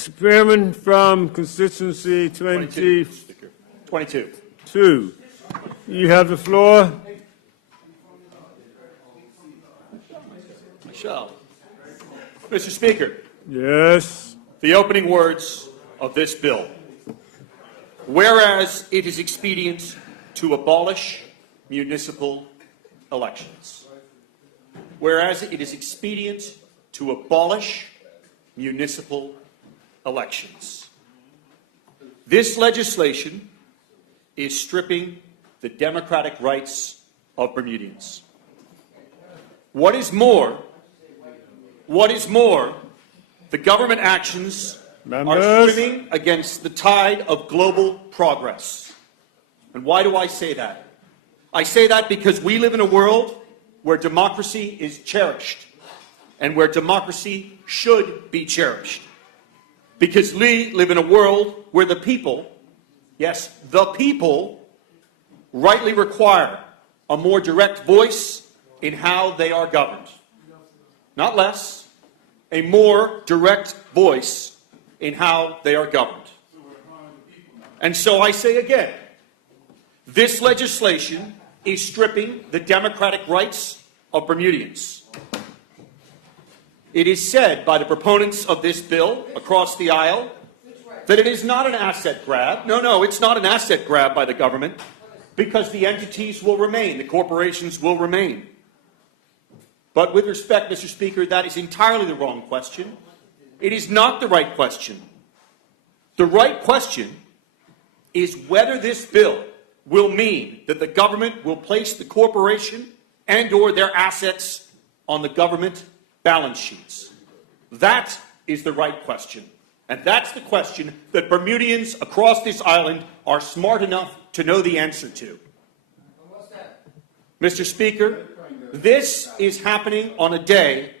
Mr. Pearman from constituency 22. Speaker. 22. You have the floor. Michelle. Mr. Speaker, Yes. the opening words of this bill. Whereas it is expedient to abolish municipal elections. Whereas it is expedient to abolish municipal elections. This legislation is stripping the democratic rights of Bermudians. What is more, the government actions are swimming against the tide of global progress. And why do I say that? I say that because we live in a world where democracy is cherished and where democracy should be cherished. Because we live in a world where the people, yes, the people, rightly require a more direct voice in how they are governed. Not less, a more direct voice in how they are governed. And so I say again, this legislation is stripping the democratic rights of Bermudians. It is said by the proponents of this bill across the aisle that it is not an asset grab. No, it's not an asset grab by the government because the entities will remain, the corporations will remain. But with respect, Mr. Speaker, that is entirely the wrong question. It is not the right question. The right question is whether this bill will mean that the government will place the corporation and/or their assets on the government balance sheets. That is the right question. And that's the question that Bermudians across this island are smart enough to know the answer to. Mr. Speaker, this is happening on a day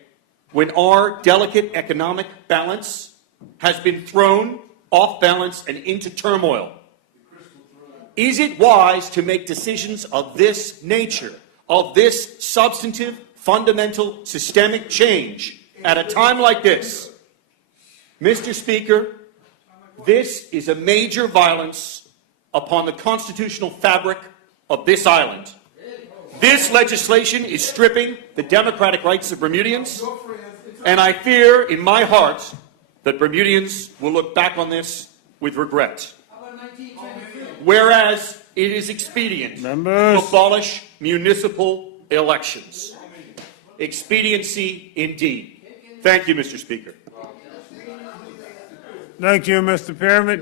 when our delicate economic balance has been thrown off balance and into turmoil. Is it wise to make decisions of this nature, of this substantive, fundamental, systemic change at a time like this? Mr. Speaker, this is a major violence upon the constitutional fabric of this island. This legislation is stripping the democratic rights of Bermudians, and I fear in my heart that Bermudians will look back on this with regret. Whereas it is expedient to abolish municipal elections. Expediency indeed. Thank you, Mr. Speaker. Thank you, Mr. Pearman.